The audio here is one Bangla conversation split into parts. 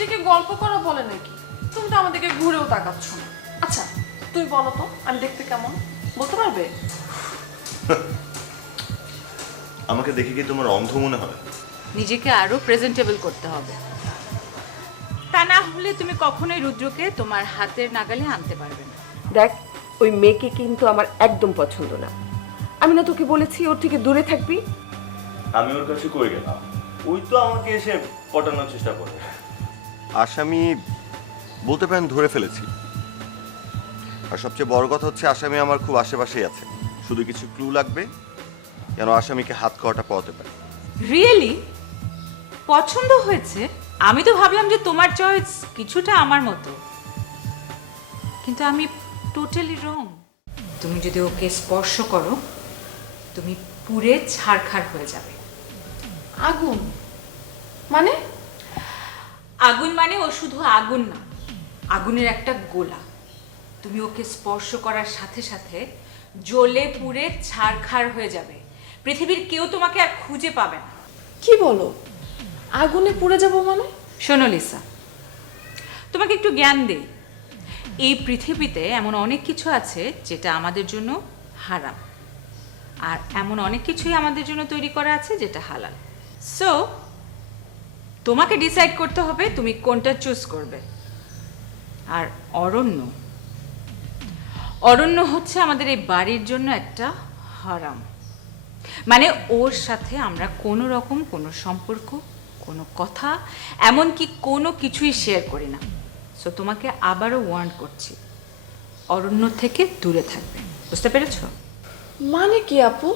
এটাকে গল্প করা বলে নাকি? তুমি তো আমাদেরকে ঘুরেও তাকাচ্ছ না। আচ্ছা তুই বলো তো, আমি দেখতে কেমন বলতে পারবে? আমাকে দেখে কি তোমার অন্ধ মনে হয়? নিজেকে আরো প্রেজেন্টেবল করতে হবে, তা না হলে তুমি কখনোই রুদ্রকে তোমার হাতের নাগালে আনতে পারবে না। দেখ, ওই মেয়েকে কিন্তু আমার একদম পছন্দ না। আমি না তোকে বলেছি ওর থেকে দূরে থাকবি? আমি ওর কাছে কই গেলাম? ওই তো আমাকে এসে পটানোর চেষ্টা করে। আসামি বলতে পারেন ধরে ফেলেছি। আর সবচেয়ে বড় কথা হচ্ছে আসামি আমার খুব আশেপাশেই আছে। শুধু কিছু ক্লু লাগবে যেন আসামিকে হাত খাওয়াটা পাওয়াতে পারে। রিয়েলি পছন্দ হয়েছে? আমি তো ভাবলাম যে তোমার চয়েস কিছুটা আমার মতো, কিন্তু আমি টোটালি রং। তুমি যদি ওকে স্পর্শ করো তুমি পুরে ছারখার হয়ে যাবে। আগুন মানে? আগুন মানে ও শুধু আগুন না, আগুনের একটা গোলা। তুমি ওকে স্পর্শ করার সাথে সাথে জ্বলে পুড়ে ছারখার হয়ে যাবে। পৃথিবীর কেউ তোমাকে আর খুঁজে পাবে না। কি বলো? আগুনে পুড়ে যাব মানে? শোনো লিসা, তোমাকে একটু জ্ঞান দেই। এই পৃথিবীতে এমন অনেক কিছু আছে যেটা আমাদের জন্য হারাম, আর এমন অনেক কিছুই আমাদের জন্য তৈরি করা আছে যেটা হালাল। সো তোমাকে ডিসাইড করতে হবে তুমি কোনটা চুজ করবে। আর অরণ্য, অরণ্য হচ্ছে আমাদের এই বাড়ির জন্য একটা হারাম। মানে ওর সাথে আমরা কোনো রকম কোনো সম্পর্ক, কোনো কথা, এমনকি কোনো কিছুই শেয়ার করি না। সো তোমাকে আবারও ওয়ার্ন করছি, অরণ্য থেকে দূরে থাকবে। বুঝতে পেরেছো? মানে কি আপু,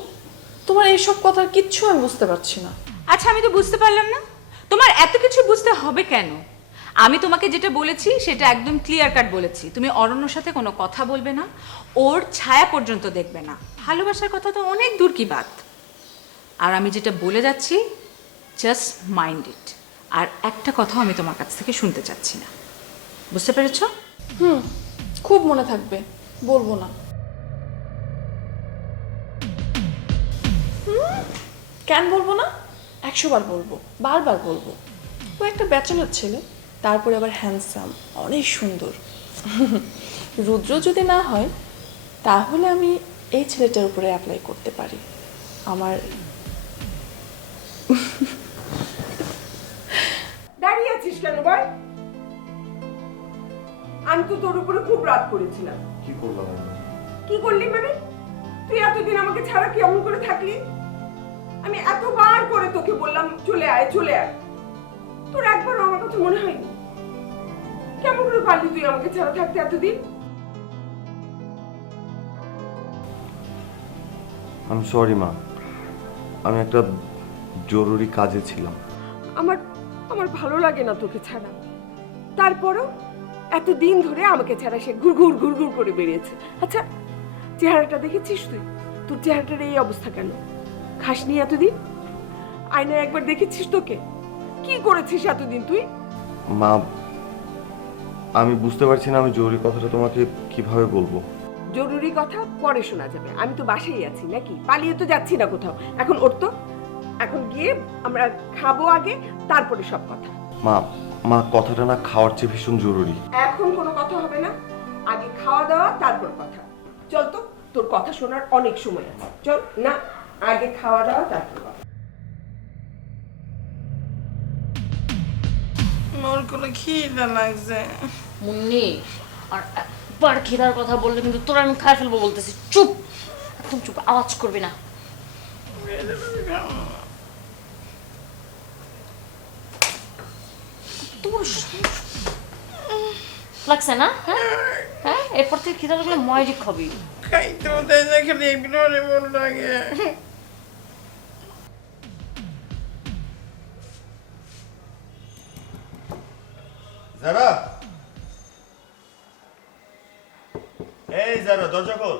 তোমার এইসব কথার কিচ্ছু আমি বুঝতে পারছি না। আচ্ছা আমি তো বুঝতে পারলাম না, তোমার এত কিছু বুঝতে হবে কেন? আমি তোমাকে যেটা বলেছি সেটা একদম ক্লিয়ার কাট বলেছি। তুমি অরণ্যর সাথে কোনো কথা বলবে না, ওর ছায়া পর্যন্ত দেখবে না। ভালোবাসার কথা তো অনেক দূর কি বাত। আর আমি যেটা বলে যাচ্ছি জাস্ট মাইন্ড ইট। আর একটা কথাও আমি তোমার কাছ থেকে শুনতে চাচ্ছি না। বুঝতে পেরেছো? খুব মনে থাকবে, বলবো না। কেন বলবো না? 100 বার বলবো, বারবার বলবো। ও একটা ব্যাচেলর ছেলে, তারপরে আবার হ্যান্ডসাম, অনেক সুন্দর। রুদ্র যদি না হয় তাহলে আমি এই ছেলেটার উপরে অ্যাপ্লাই করতে পারি। আমার দাঁড়িয়ে আছিস কেন ভাই? আমি তো তোর উপরে খুব রাগ করেছিলাম। কি করলাম? কি করলি মানে? তুই এতদিন আমাকে ছাড়া কেমন করে থাকলি? আমি এতবার করে তোকে বললাম চলে আয় চলে আয়, তোর একবারও আমার কথা মনে হয়নি? কেমন করে পারলি তুই আমাকে ছাড়া থাকতে এতদিন? আমি সরি মা, আমি একটা জরুরি কাজে ছিলাম। আমার আমার ভালো লাগে না তোকে ছাড়া। তারপরও এতদিন ধরে আমাকে ছাড়া সে ঘুরঘুর ঘুরঘুর করে বেরিয়েছে। আচ্ছা চেহারাটা দেখেছিস তুই? তোর চেহারাটার এই অবস্থা কেন? খাসনি এতদিন? আয়নায় একবার দেখেছিস তোকে? কি করেছিস এতদিন তুই? মা আমি বুঝতে পারছি না আমি জরুরি কথাটা তোমাকে কিভাবে বলবো। জরুরি কথা পরে শোনা যাবে। আমি তো বাসায় আছি নাকি, পালিয়ে তো যাচ্ছি না কোথাও। এখন ওর তো এখন গিয়ে আমরা খাবো আগে, তারপরে সব কথা। মা মা কথাটা না খাওয়ার চেয়ে ভীষণ জরুরি। এখন কোনো কথা হবে না, আগে খাওয়া দাওয়া তারপর কথা। চল তো, তোর কথা শোনার অনেক সময় আছে। চল না, আগে খাওয়া দাওয়া তারপর কথা। মোর কোনো খিদা লাগছে। মুন্নি, আর একবার খিদার কথা বললে কিন্তু তোরা আমি খাই ফেলবো বলতেছি। চুপ, একদম চুপ, আওয়াজ করবি না। লাগছে না? হ্যাঁ হ্যাঁ, এরপর থেকে খিদা লাগলে ময়রি খাবি। খাইতে মতো খালি এগুলো মন লাগে। যারা এই যারা দরজা খোল।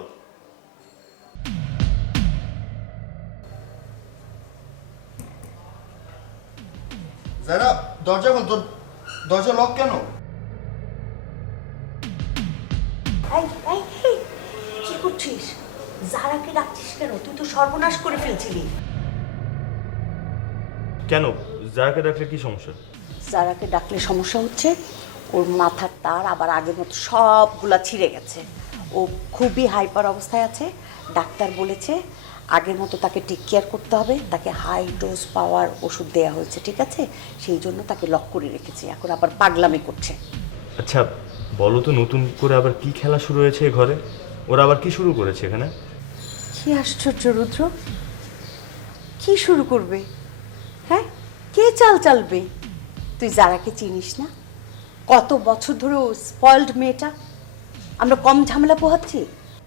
যারা দরজা খোল, তোর দরজা লক কেন? কি করছিস? যারাকে ডাকছিস কেন? তুই তো সর্বনাশ করে ফেলছিলি। কেন যারাকে ডাকলে কি সমস্যা? যারাকে ডাকলে সমস্যা হচ্ছে ওর মাথার তার আবার আগের মতো সবগুলা ছিঁড়ে গেছে। ও খুবই হাইপার অবস্থায় আছে। ডাক্তার বলেছে আগের মতো তাকে টেক কেয়ার করতে হবে, তাকে হাই ডোজ পাওয়ার ওষুধ দেওয়া হয়েছে, ঠিক আছে? সেই জন্য তাকে লক করে রেখেছি, এখন আবার পাগলামি করছে। আচ্ছা বলো তো, নতুন করে আবার কি খেলা শুরু হয়েছে এ ঘরে? ওরা আবার কি শুরু করেছে এখানে? কি আশ্চর্য রুদ্র, কি শুরু করবে? হ্যাঁ, কে চাল চালবে? তুই যারাকে চিনিস না? কত বছর ধরে ও স্পয়েলড মেয়েটা, আমরা কম ঝামেলা পোহাচ্ছি?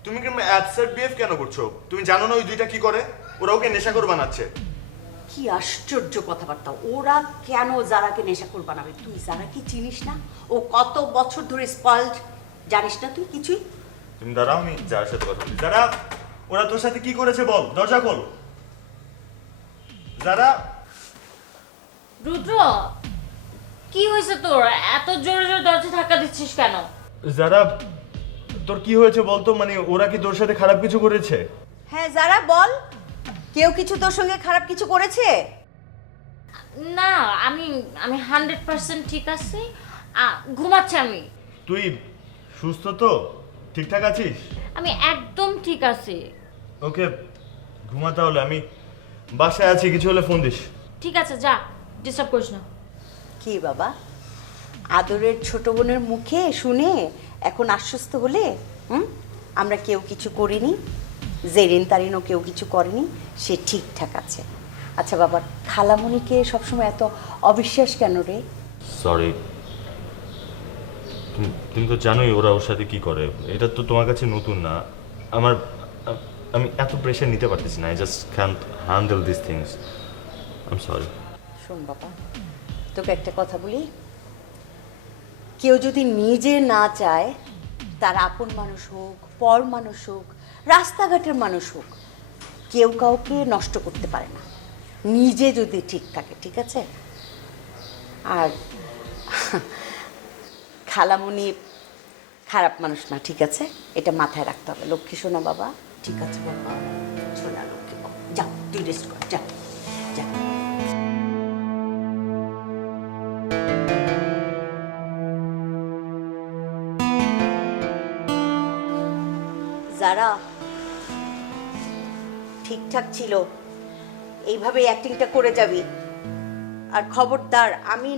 তুমি কি অ্যাবসার্ড বিহেভ কেন করছো? তুমি জানো না ওই দুইটা কি করে? ওরা ওকে নেশাখোর বানাচ্ছে। কি আশ্চর্য কথাবার্তা! ওরা কেন যারাকে নেশাখোর বানাবে? তুই যারাকে চিনিস না? ও কত বছর ধরে স্পয়েলড, জানিস না তুই কিছুই? তুমি দাঁড়াও, আমি যার সাথে কথা বলি। যারা ওরা তোর সাথে কি করেছে বল, দরজা খোল। যারা রুদ্র, কি হয়েছে তোর? এত জোরে জোরে দরজা ধাক্কা দিচ্ছিস কেন? যারা, তোর কি হয়েছে বলতো? মানে ওরা কি তোর সাথে খারাপ কিছু করেছে? হ্যাঁ যারা, বল, কেউ কিছু তোর সঙ্গে খারাপ কিছু করেছে? না, আমি আমি 100% ঠিক আছি। ঘুমাচ্ছি আমি। তুই সুস্থ তো? ঠিকঠাক আছিস? আমি একদম ঠিক আছি। ওকে, ঘুমা তাহলে। আমি বাসায় আছি, কিছু হলে ফোন দিস। ঠিক আছে, যা, ডিস্টার্ব করিস না। কি বাবা, আদরের ছোট বোনের মুখে শুনে এখন আশ্বস্ত হলে? আমরা কেউ কিছু করিনি, জেরিন তারিনও কেউ কিছু করেনি, সে ঠিকঠাক আছে। আচ্ছা বাবা, খালামণিকে সবসময় এত অবিশ্বাস কেন রে? সরি, তুমি তো জানোই ওরা ওর সাথে কি করে। এটা তো তোমার কাছে নতুন না। আমি এত প্রেশার নিতে পারতেছি না। I just can't handle this things. I am sorry. শোন বাবা, তোকে একটা কথা বলি, কেউ যদি নিজে না চায়, তার আপন মানুষ হোক, পর মানুষ হোক, রাস্তাঘাটের মানুষ হোক, কেউ কাউকে নষ্ট করতে পারে না, নিজে যদি ঠিক থাকে, ঠিক আছে? আর খালামণি খারাপ মানুষ না, ঠিক আছে? এটা মাথায় রাখতে হবে। লক্ষ্মী শোনা বাবা, ঠিক আছে বাবা, শোনা লক্ষ্মী বাবা, যা তুই রেস্ট কর, যা যা। যারা ঠিকঠাক ছিল, এইভাবে অ্যাক্টিংটা করে যাবি। আর খবরদার, আমি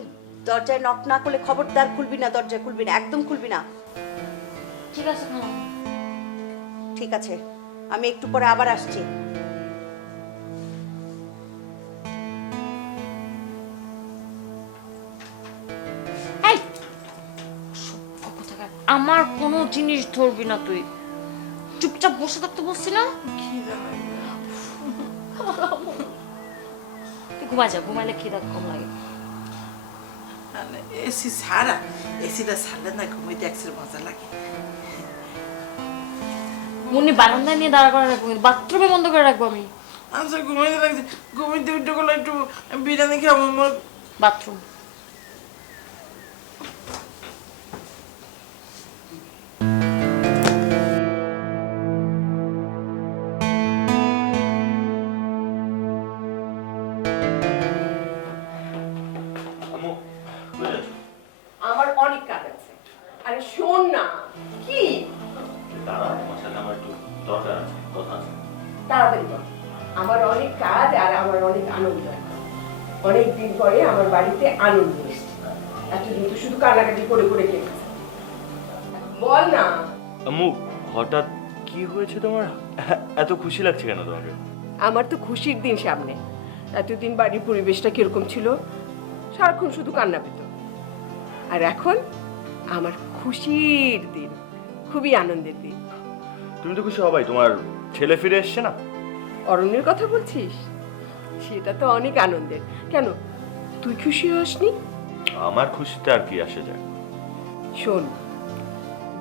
দরজায় নক না করলে খবরদার খুলবি না, দরজা খুলবি না, একদম খুলবি না। ঠিক আছে খালা। ঠিক আছে, আমি একটু পরে আবার আসছি। এই, অসভ্য কোথাকার। আমার কোনো জিনিস ধরবি না তুই। চুপচাপ বসে থাকতে বসছি না? তুই ঘুমা যা, ঘুমাইলে খিদা কম লাগে। এসি ছাড়া, এসিটা ছাড়লে না ঘুমাইতে একসের মজা লাগে। মুন্নি বারান্দায় নিয়ে দাঁড়া করে রাখবো, বাথরুমে বন্ধ করে রাখবো আমি। আচ্ছা ঘুমাইতে লাগছে, ঘুমাইতে উঠে গেলে একটু বিরিয়ানি খাবো। আমার বাথরুম। আম্মু, কই যাচ্ছ? আমার অনেক কাজ আছে। আরে শোন না, কি দাঁড়াও, আমার সাথে আমার একটু দরকার আছে, কথা আছে। তাড়াতাড়ি বল। আমার অনেক কাজ আর আমার অনেক আনন্দ। অনেক দিন পরে আমার বাড়িতে আনন্দ এসছে। এতদিন তো শুধু কান্নাকাটি করে করে কেটেছে। বল না। আম্মু, হঠাৎ কি হয়েছে তোমার? এত খুশি লাগছে কেন তোমাকে? আমার তো খুশির দিন সামনে। এতদিন বাড়ির পরিবেশটা কিরকম ছিল, সারাক্ষণ শুধু কান্না পেত। আর এখন আমার খুশির দিন, খুবই আনন্দের দিন। তুমি তো খুশি হবাই, তোমার ছেলে ফিরে এসছে না? অরণ্যের কথা বলছিস? সেটা তো অনেক আনন্দের। কেন, তুই খুশি হসনি? আমার খুশিতে আর কি আসে যায়? শোন,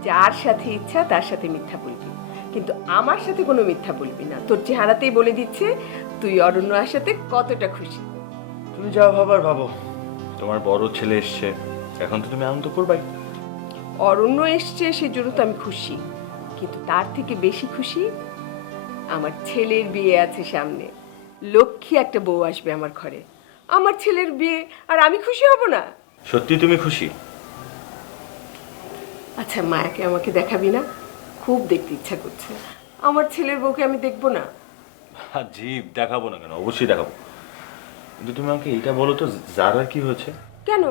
যার সাথে ইচ্ছা তার সাথে মিথ্যা বলবি, কিন্তু আমার সাথে কোনো মিথ্যা বলবি না। তোর চেহারাতেই বলে দিচ্ছে তুই অরণ্যর সাথে কতটা খুশি। তুমি যা ভাবার ভাবো, তোমার বড় ছেলে এসছে, এখন তো তুমি আনন্দ করবাই। অরণ্য এসছে সেজন্য তো আমি খুশি, কিন্তু তার থেকে বেশি খুশি আমার ছেলের বিয়ে আছে সামনে। লক্ষ্মী একটা বউ আসবে আমার ঘরে, আমার ছেলের বিয়ে আর আমি খুশি হব না? সত্যি তুমি খুশি? আচ্ছা, মায়াকে আমাকে দেখাবি না? খুব দেখতে ইচ্ছা করছে। আমার ছেলের বউকে আমি দেখবো না? জি, দেখাবো না কেন, অবশ্যই দেখাবো। কিন্তু তুমি আমাকে এটা বলো তো, জারার কি হয়েছে? কেন,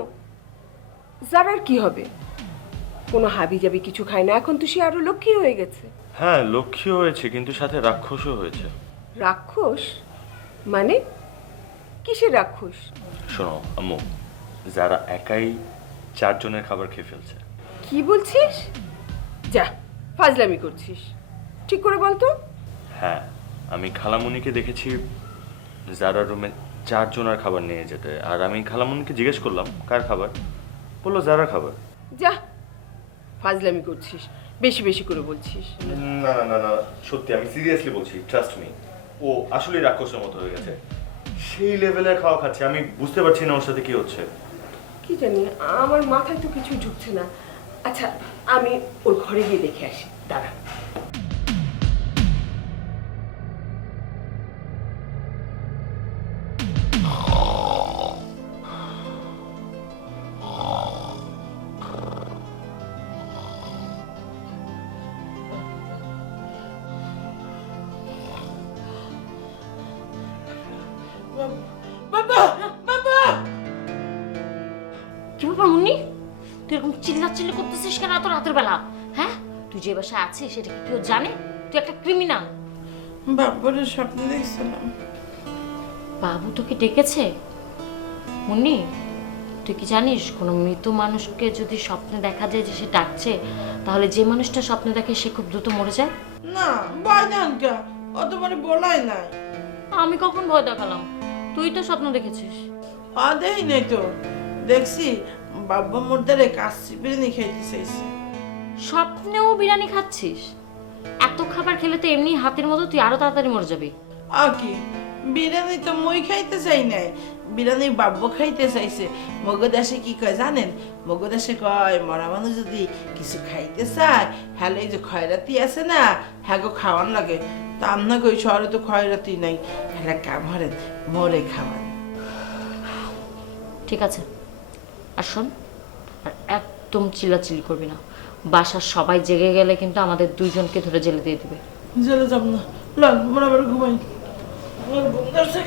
জারার কি হবে? কোনো হাবি জাবি কিছু খায় না, এখন তো সে আরো লক্ষ্মী হয়ে গেছে। হ্যাঁ, লক্ষ্মী হয়েছে, কিন্তু সাথে রাক্ষসও হয়েছে। রাক্ষস মানে? কিসের রাক্ষস? শোনো আম্মু, যারা একাই 4 জনের খাবার খেয়ে ফেলছে। কি বলছিস? যা, ফাজলামি করছিস। ঠিক করে বল তো। হ্যাঁ, আমি খালামুনিকে দেখেছি যারা রুমে 4 জনের খাবার নিয়ে যেতে, আর আমি খালামুনিকে জিজ্ঞেস করলাম কার খাবার, বললো যারা খাবার। যা, ফাজলামি করছিস, বেশি বেশি করে বলছিস। না না না না, সত্যি আমি সিরিয়াসলি বলছি, ট্রাস্ট মি। ও আসলে রাক্ষসের মতো হয়ে গেছে, সেই লেভেলের খাওয়া খাচ্ছে, আমি বুঝতে পারছি না ওর সাথে কি হচ্ছে। কি জানি, আমার মাথায় তো কিছু ঢুকছে না। আচ্ছা, আমি ওর ঘরে গিয়ে দেখে আসি, দাঁড়া। বাবা, বাবা! কি ব্যাপার মুন্নি, তুই এরকম চিল্লাচিল্লি করতেছিস কেন এত রাতের বেলা? হ্যাঁ, তুই যে বাসায় আছিস সেটা কি কেউ জানে? তুই একটা ক্রিমিনাল। বাবারে স্বপ্ন দেখছিলাম। বাবু তোকে ডেকেছে? মুন্নি, তুই কি জানিস কোনো মৃত মানুষকে যদি স্বপ্নে দেখা যায় যে সে ডাকছে, তাহলে যে মানুষটা স্বপ্নে দেখে সে খুব দ্রুত মরে যায়? না, ভয় দেনকা, অত মানে বলাই নাই। আমি কখন ভয় দেখালাম? তুই তো স্বপ্ন দেখেছিস। দেই নাই তো, দেখছি বাবা মোরদারে কাশি বিরিয়ানি খাইতে চাইছে। স্বপ্নেও বিরিয়ানি খাচ্ছিস? এত খাবার খেলে তো এমনি হাতের মতো তুই আরো তাড়াতাড়ি মরে যাবি। কি বিরিয়ানি তো মই খাইতে চাই নাই, বিরিয়ানি বাব্য খাইতে চাইছে। মগদেশে কি কয় জানেন? মগদেশে কয় মরা মানুষ যদি কিছু খাইতে চায়, হ্যালো এই যে খয়রাতি আছে না, হ্যাঁ গো খাওয়ান লাগে। তা আমনা কই শহরে তো খয়রাতি নাই, হ্যাঁ কাম হরেন মরে খাওয়ান। ঠিক আছে, আর শোন, আর একদম চিল্লাচিল্লি করবি না। বাসার সবাই জেগে গেলে কিন্তু আমাদের 2 জনকে ধরে জেলে দিয়ে দিবে। জেলে যাব না, লন মোর আবার ঘুমাই। মোর ঘুম ধরছে।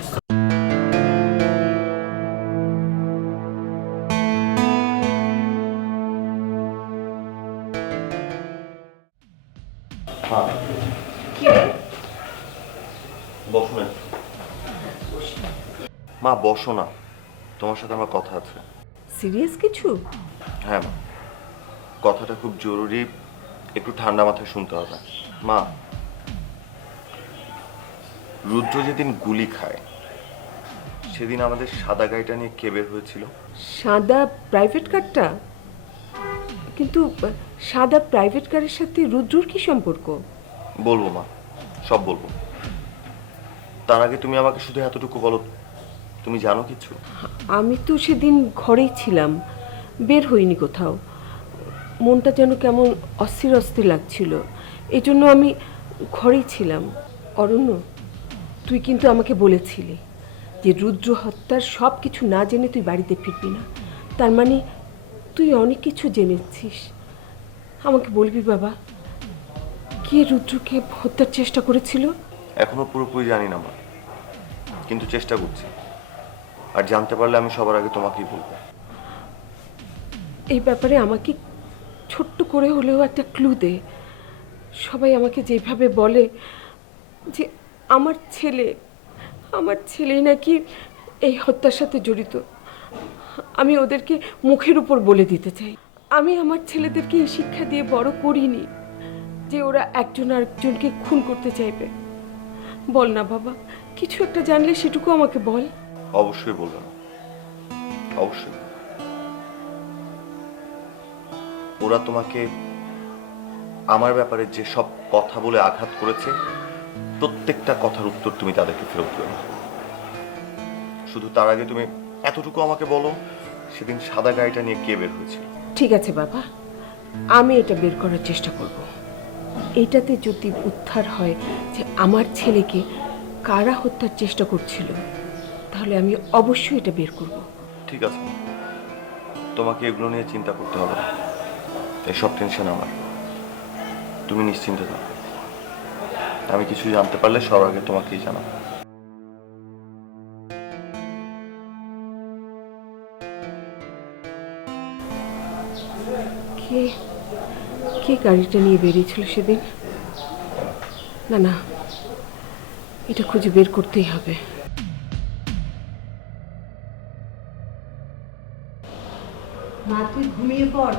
বসো না মা, বসো না, তোমার সাথে আমার কথা আছে। সিরিয়াস কিছু? হ্যাঁ মা, কথাটা খুব জরুরি, একটু ঠান্ডা মাথায় শুনতে হবে। মা, রুদ্র যেদিন গুলি খায় সেদিন আমাদের সাদা গাড়িটা নিয়ে কে বের হয়েছিল? সাদা প্রাইভেট কারটা? কিন্তু সাদা প্রাইভেট কারের সাথে রুদ্রর কি সম্পর্ক? বলবো মা, সব বলবো। তার আগে তুমি আমাকে শুধু এতটুকু বলো, তুমি জানো কিছু? আমি তো সেদিন ঘরেই ছিলাম, বের হইনি কোথাও। মনটা যেন কেমন অস্থির অস্থির লাগছিল, এই জন্য আমি ঘরেই ছিলাম। অরণ্য, তুই কিন্তু আমাকে বলেছিলি যে রুদ্র হত্যার সব কিছু না জেনে তুই বাড়িতে ফিরবি না। তার মানে তুই অনেক কিছু জেনেছিস। আমাকে বলবি বাবা, কে রুদ্রকে হত্যার চেষ্টা করেছিল? এখনো পুরোপুরি জানি না মা, কিন্তু চেষ্টা করছি, আর জানতে পারলে আমি সবার আগে তোমাকেই বলবো। এই ব্যাপারে আমাকে ছোট্ট করে হলেও একটা ক্লু দে। সবাই আমাকে যেভাবে বলে যে আমার ছেলেই নাকি এই হত্যার সাথে জড়িত, আমি ওদেরকে মুখের উপর বলে দিতে চাই। আমি আমার ছেলেদেরকে এই শিক্ষা দিয়ে বড় করিনি যে ওরা একজন আরেকজনকে খুন করতে চাইবে। বল না বাবা, কিছু একটা জানলে সেটুকু আমাকে বল। অবশ্যই বলবো না, অবশ্যই। ওরা তোমাকে আমার ব্যাপারে যে সব কথা বলে আঘাত করেছে, প্রত্যেকটা কথার উত্তর তুমি তাদেরকে ফেরত দেবে। শুধু তার আগে তুমি এতটুকু আমাকে বলো, সেদিন সাদা গাড়িটা নিয়ে কে বের হয়েছিল? ঠিক আছে বাবা, আমি এটা বের করার চেষ্টা করব। এটাতে যদি উদ্ধার হয় যে আমার ছেলেকে কারা হত্যার চেষ্টা করছিল, তাহলে আমি অবশ্যই এটা বের করব। ঠিক আছে, তোমাকে এগুলো নিয়ে চিন্তা করতে হবে না। এসব টেনশন আমার, তুমি নিশ্চিন্তে থাকো। আমি কিছু জানতে পারলে সবার আগে তোমাকেই জানাবো। কে কে গাড়িটা নিয়ে বেরিয়েছিল সেদিন? না না, এটা খুঁজে বের করতেই হবে। মা তুই ঘুমিয়ে পড়,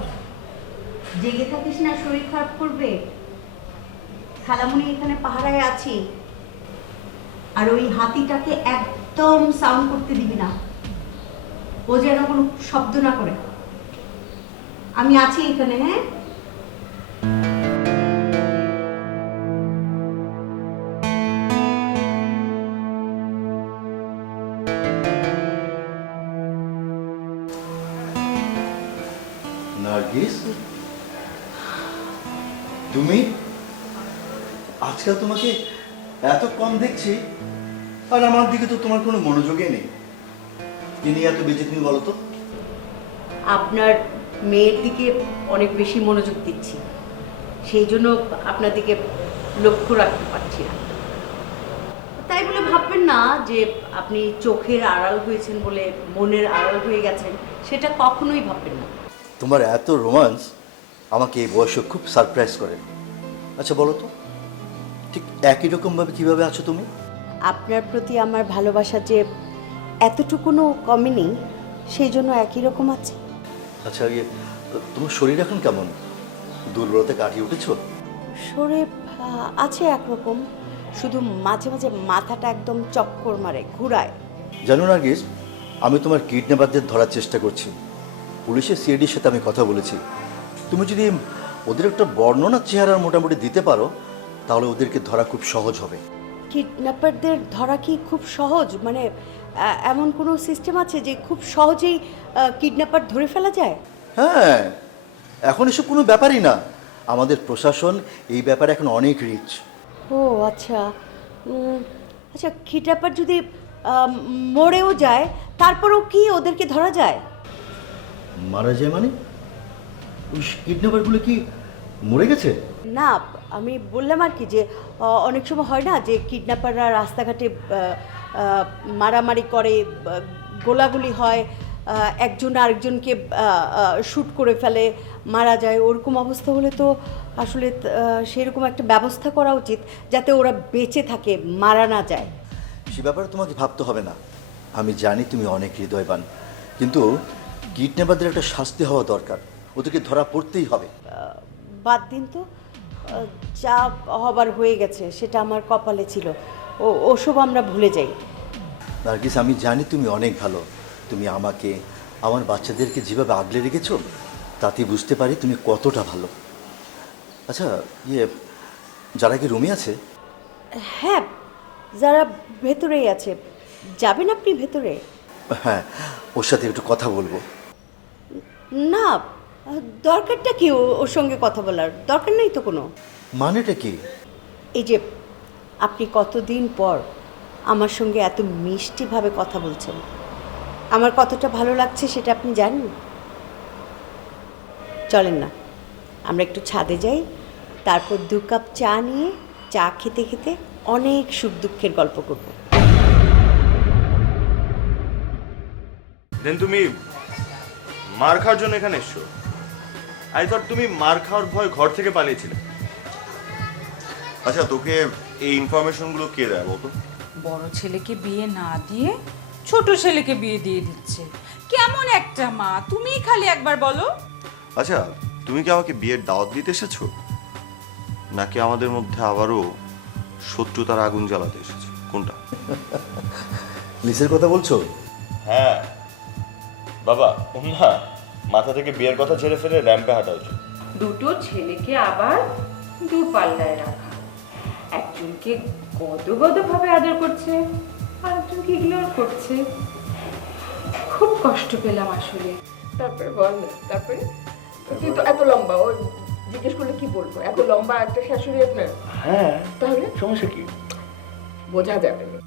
জেগে থাকিস না, শরীর খারাপ করবে। খালামুনি এখানে পাহারায় আছি, আর ওই হাতিটাকে একদম সাউন্ড করতে দিবি না, ও যেন কোনো শব্দ না করে। আমি আছি এখানে, হ্যাঁ? নার্গিস, তুমি? আজকাল তোমাকে এত কম দেখছি, আর আমার দিকে তো তোমার কোনো মনোযোগই নেই। কি নিয়ে এত বেঁচে তুমি বলো তো? আপনার মেয়ের দিকে অনেক বেশি মনোযোগ দিচ্ছি, সেই জন্য আপনার দিকে লক্ষ্য রাখতে পারছি না। তাই বলে ভাববেন না যে আপনি চোখের আড়াল হয়েছেন বলে মনের আড়াল হয়ে গেছেন, সেটা কখনোই ভাববেন না। তোমার এত রোমান্স আমাকে এই বয়সে খুব সারপ্রাইজ করে। আচ্ছা বলো তো, ঠিক একই রকমভাবে কিভাবে আছো তুমি? আপনার প্রতি আমার ভালোবাসা যে এতটুকুনও কমেনি, সেই জন্য একই রকম আছে। আচ্ছা তোমার শরীর এখন কেমন? দুর্বলতা কাটিয়ে উঠেছো? শরীর আছে একরকম, শুধু মাঝে মাঝে মাথাটা একদম চক্কর মারে, ঘুরায়। জানো নার্গিস, আমি তোমার কিডন্যাপারদের ধরার চেষ্টা করছি। পুলিশের সিআইডির সাথে আমি কথা বলেছি। তুমি যদি ওদের একটা বর্ণনা চেহারার মোটামুটি দিতে পারো, তাহলে ওদেরকে ধরা খুব সহজ হবে। কিডন্যাপারদের ধরা কি খুব সহজ? মানে এমন কোনো সিস্টেম আছে যে খুব সহজেই কিডন্যাপার ধরে ফেলা যায়? হ্যাঁ, এখন এসব কোনো ব্যাপারই না। আমাদের প্রশাসন এই ব্যাপারে এখন অনেক রিচ। ও আচ্ছা। আচ্ছা, কিডন্যাপার যদি মরেও যায়, তারপরেও কি ওদেরকে ধরা যায়? মারা যায় মানে? ওই কিডন্যাপারগুলো কি মরে গেছে? না, আমি বললাম আর কি যে অনেক সময় হয় না যে কিডন্যাপাররা রাস্তাঘাটে মারামারি করে, গোলাগুলি হয়, একজন আরেকজনকে শ্যুট করে ফেলে, মারা যায়। ওরকম অবস্থা হলে তো আসলে সেরকম একটা ব্যবস্থা করা উচিত যাতে ওরা বেঁচে থাকে, মারা না যায়। সে ব্যাপারে তোমাকে ভাবতে হবে না। আমি জানি তুমি অনেক হৃদয়বান, কিন্তু কিডন্যাপারদের একটা শাস্তি হওয়া দরকার। ওদেরকে ধরা পড়তেই হবে। বাদ দিন তো, যা হবার হয়ে গেছে সেটা আমার কপালে ছিল, ওসব আমরা ভুলে যাই। নার্গিস, আমি জানি তুমি অনেক ভালো। তুমি আমাকে, আমার বাচ্চাদেরকে যেভাবে আগলে রেখেছো, তাতে বুঝতে পারি তুমি কতটা ভালো। আচ্ছা যারা কি রুমে আছে? হ্যাঁ, যারা ভেতরেই আছে। যাবেন আপনি ভেতরে? হ্যাঁ, ওর সাথে একটু কথা বলবো। না, দরকারটা কি ওর সঙ্গে কথা বলার? দরকার নেই তো কোনো। মানেটা কি? এই যে আপনি কতদিন পর আমার সঙ্গে এত মিষ্টিভাবে কথা বলছেন, আমার কতটা ভালো লাগছে সেটা আপনি জানেন। চলেন না, আমরা একটু ছাদে যাই, তারপর 2 কাপ চা নিয়ে চা খেতে খেতে অনেক সুখ দুঃখের গল্প করব। দেন তুমি মার খাওয়ার জন্য এখানে এসছো? আই থট তুমি মার খাওয়ার ভয় ঘর থেকে পালিয়েছিলে। আচ্ছা, তোকে এই ইনফরমেশনগুলো কে দেয় বলতো? বড় ছেলেকে বিয়ে না দিয়ে ছোট ছেলেকে বিয়ে দিয়ে দিচ্ছে। কেমন একটা মা! তুমিই খালি একবার বলো। আচ্ছা, তুমি কি আমাকে বিয়ের দাওয়াত দিতে এসেছো, নাকি আমাদের মধ্যে আবারও শত্রুতার আগুন জ্বালাতে এসেছো? কোনটা? লিসের কথা বলছো? হ্যাঁ বাবা, না, মাথা থেকে বিয়ের কথা ছেড়ে ফেলে র্যাম্পে হাঁটা উচিত। দুটো ছেলেকে আবার পাল্লায় রাখা, একজনকে গদগদভাবে আদর করছে, আর একজনকে ইগনোর করছে। খুব কষ্ট পেলাম আসলে। তারপরে বল না, তারপরে তুই তো এত লম্বা, ও জিজ্ঞেস করলে কি বলবো? এত লম্বা একটা শাশুড়ি আপনার? হ্যাঁ, তাহলে সমস্যা কি? বোঝা যাবে না।